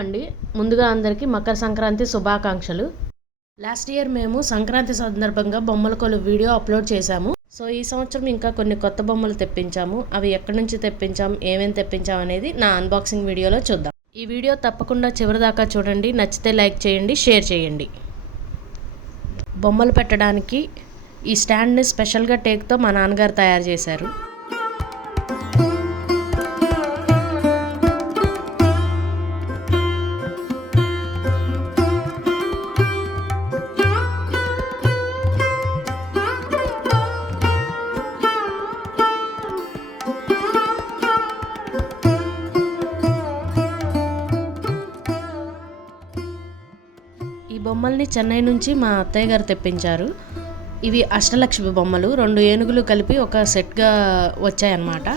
అండి. ముందుగా అందరికీ మకర సంక్రాంతి శుభాకాంక్షలు. లాస్ట్ ఇయర్ మేము సంక్రాంతి సందర్భంగా బొమ్మల కొలువు వీడియో అప్లోడ్ చేశాము. సో ఈ సంవత్సరం ఇంకా కొన్ని కొత్త బొమ్మలు తెప్పించాము. అవి ఎక్కడి నుంచి తెప్పించాం, ఏమేమి తెప్పించాం అనేది నా అన్బాక్సింగ్ వీడియోలో చూద్దాం. ఈ వీడియో తప్పకుండా చివరిదాకా చూడండి. నచ్చితే లైక్ చేయండి, షేర్ చేయండి. బొమ్మలు పెట్టడానికి ఈ స్టాండ్ని స్పెషల్గా టేక్తో మా నాన్నగారు తయారు చేశారు. ఈ బొమ్మల్ని చెన్నై నుంచి మా అత్తయ్య గారు తెప్పించారు. ఇవి అష్టలక్ష్మి బొమ్మలు, 2 ఏనుగులు కలిపి ఒక సెట్గా వచ్చాయన్నమాట.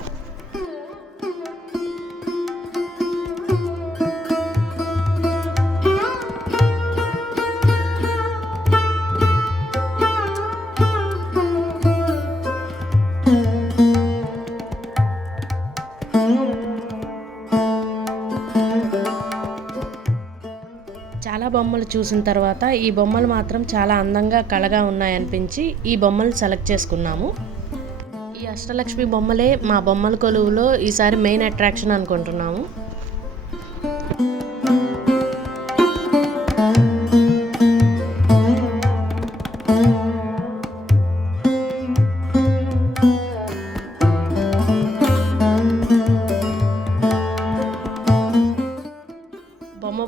చాలా బొమ్మలు చూసిన తర్వాత ఈ బొమ్మలు మాత్రం చాలా అందంగా కళగా ఉన్నాయనిపించి ఈ బొమ్మలు సెలెక్ట్ చేసుకున్నాము. ఈ అష్టలక్ష్మి బొమ్మలే మా బొమ్మల కొలువులో ఈసారి మెయిన్ అట్రాక్షన్ అనుకుంటున్నాము.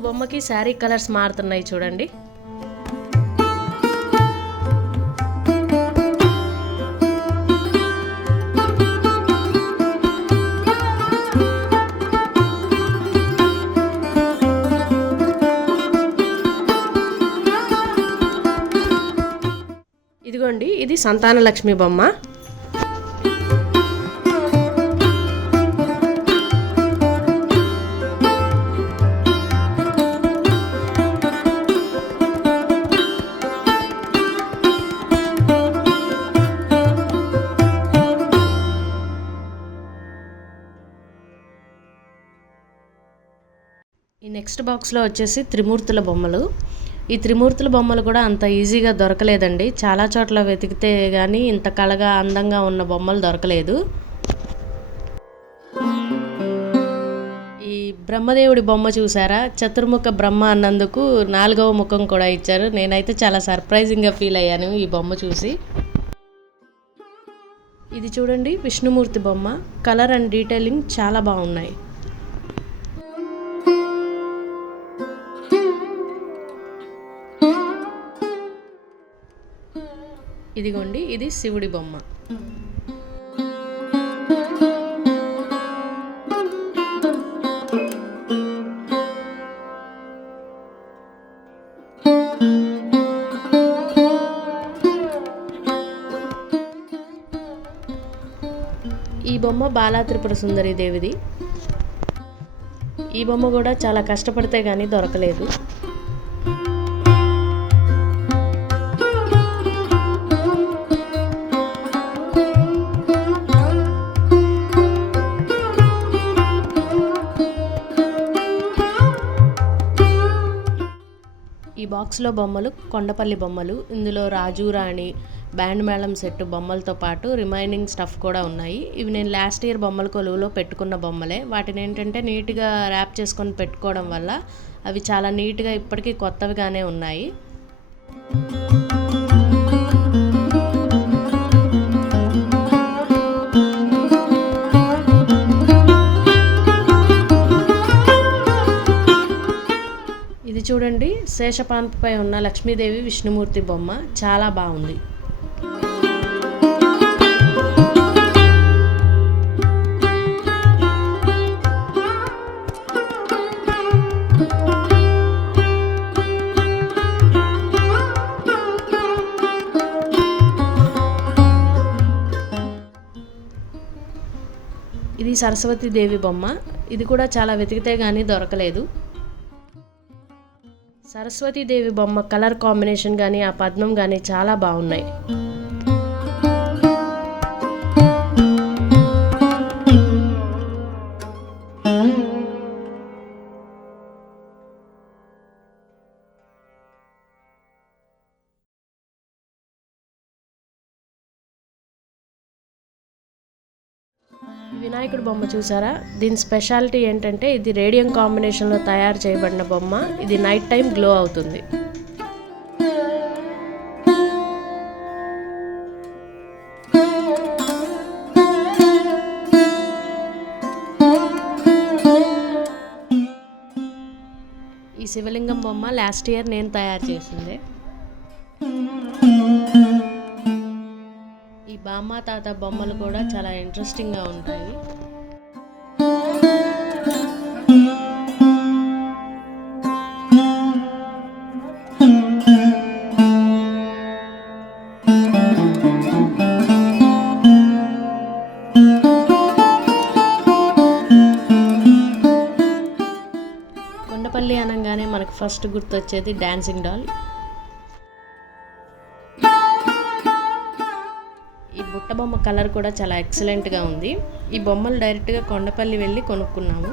బొమ్మకి శారీ కలర్స్ మారుతున్నాయి చూడండి. ఇదిగోండి, ఇది సంతానలక్ష్మి బొమ్మ. ఈ నెక్స్ట్ బాక్స్లో వచ్చేసి త్రిమూర్తుల బొమ్మలు. ఈ త్రిమూర్తుల బొమ్మలు కూడా అంత ఈజీగా దొరకలేదండి. చాలా చోట్ల వెతికితే కానీ ఇంత కళగా అందంగా ఉన్న బొమ్మలు దొరకలేదు. ఈ బ్రహ్మదేవుడి బొమ్మ చూసారా, చతుర్ముఖ బ్రహ్మ అన్నందుకు 4వ ముఖం కూడా ఇచ్చారు. నేనైతే చాలా సర్ప్రైజింగ్గా ఫీల్ అయ్యాను ఈ బొమ్మ చూసి. ఇది చూడండి, విష్ణుమూర్తి బొమ్మ. కలర్ అండ్ డీటెయిలింగ్ చాలా బాగున్నాయి. ఇదిగోండి, ఇది శివుడి బొమ్మ. ఈ బొమ్మ బాలా త్రిపుర సుందరి దేవిది. ఈ బొమ్మ కూడా చాలా కష్టపడితే కానీ దొరకలేదు. ఈ బాక్స్లో బొమ్మలు కొండపల్లి బొమ్మలు. ఇందులో రాజు రాణి బ్యాండ్ మేళం సెట్ బొమ్మలతో పాటు రిమైనింగ్ స్టఫ్ కూడా ఉన్నాయి. ఇవి నేను లాస్ట్ ఇయర్ బొమ్మల కొలువులో పెట్టుకున్న బొమ్మలే. వాటిని ఏంటంటే నీట్గా ర్యాప్ చేసుకొని పెట్టుకోవడం వల్ల అవి చాలా నీట్గా ఇప్పటికీ కొత్తవిగానే ఉన్నాయి. ఇది చూడండి, శేషపాన్పై ఉన్న లక్ష్మీదేవి విష్ణుమూర్తి బొమ్మ చాలా బాగుంది. ఇది సరస్వతీదేవి బొమ్మ. ఇది కూడా చాలా వెతికితే కానీ దొరకలేదు. సరస్వతీదేవి బొమ్మ కలర్ కాంబినేషన్ కానీ ఆ పద్మం కానీ చాలా బాగున్నాయి. వినాయకుడి బొమ్మ చూసారా? దీని స్పెషాలిటీ ఏంటంటే ఇది రేడియం కాంబినేషన్లో తయారు చేయబడిన బొమ్మ. ఇది నైట్ టైం గ్లో అవుతుంది. ఈ శివలింగం బొమ్మ లాస్ట్ ఇయర్ నేను తయారు చేసింది. ఈ బామ్మ తాత బొమ్మలు కూడా చాలా ఇంట్రెస్టింగ్గా ఉంటాయి. కొండపల్లి అనగానే మనకు ఫస్ట్ గుర్తొచ్చేది డాన్సింగ్ డాల్. ఈ బుట్ట బొమ్మ కలర్ కూడా చాలా ఎక్సలెంట్గా ఉంది. ఈ బొమ్మలు డైరెక్ట్గా కొండపల్లి వెళ్ళి కొనుక్కున్నాము.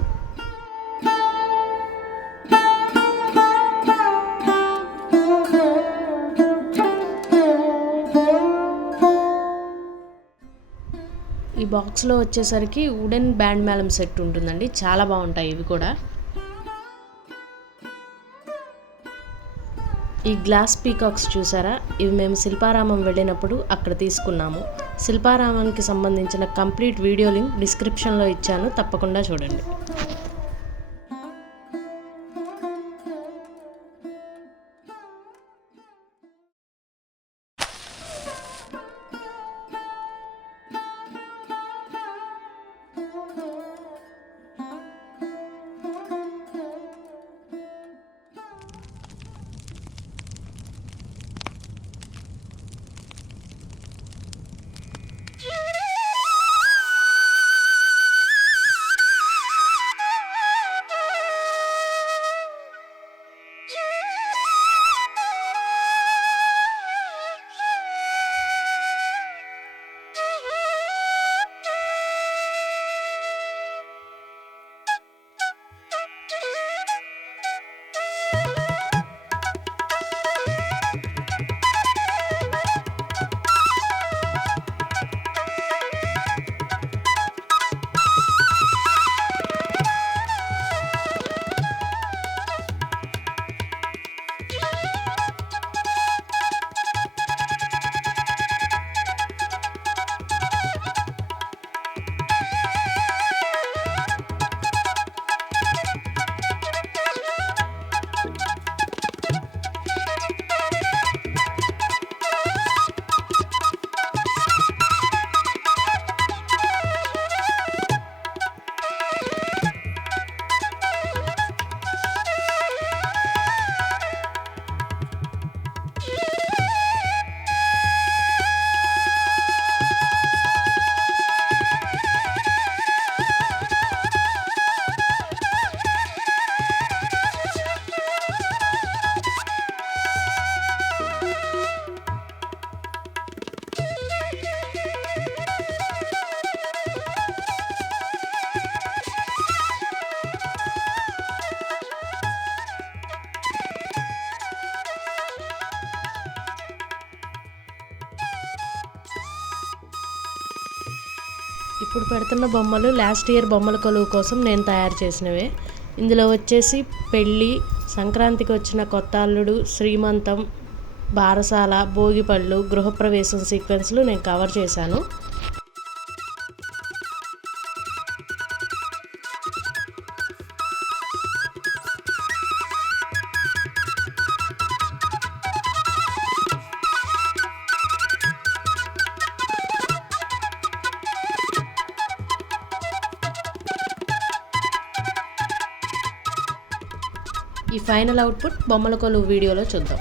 ఈ బాక్స్లో వచ్చేసరికి వుడెన్ బ్యాండ్ మేళం సెట్ ఉంటుందండి. చాలా బాగుంటాయి ఇవి కూడా. ఈ గ్లాస్ పీకాక్స్ చూసారా? ఇవి మేము శిల్పారామం వెళ్ళినప్పుడు అక్కడ తీసుకున్నాము. శిల్పారామానికి సంబంధించిన కంప్లీట్ వీడియో లింక్ డిస్క్రిప్షన్లో ఇచ్చాను, తప్పకుండా చూడండి. ఇప్పుడు పెడుతున్న బొమ్మలు లాస్ట్ ఇయర్ బొమ్మల కొలువు కోసం నేను తయారు చేసినవే. ఇందులో వచ్చేసి పెళ్ళి, సంక్రాంతికి వచ్చిన కొత్త అల్లుడు, శ్రీమంతం, బారసాల, భోగిపళ్ళు, గృహప్రవేశం సీక్వెన్స్లు నేను కవర్ చేశాను. ఈ ఫైనల్ అవుట్పుట్ బొమ్మల కొలువు వీడియోలో చూద్దాం.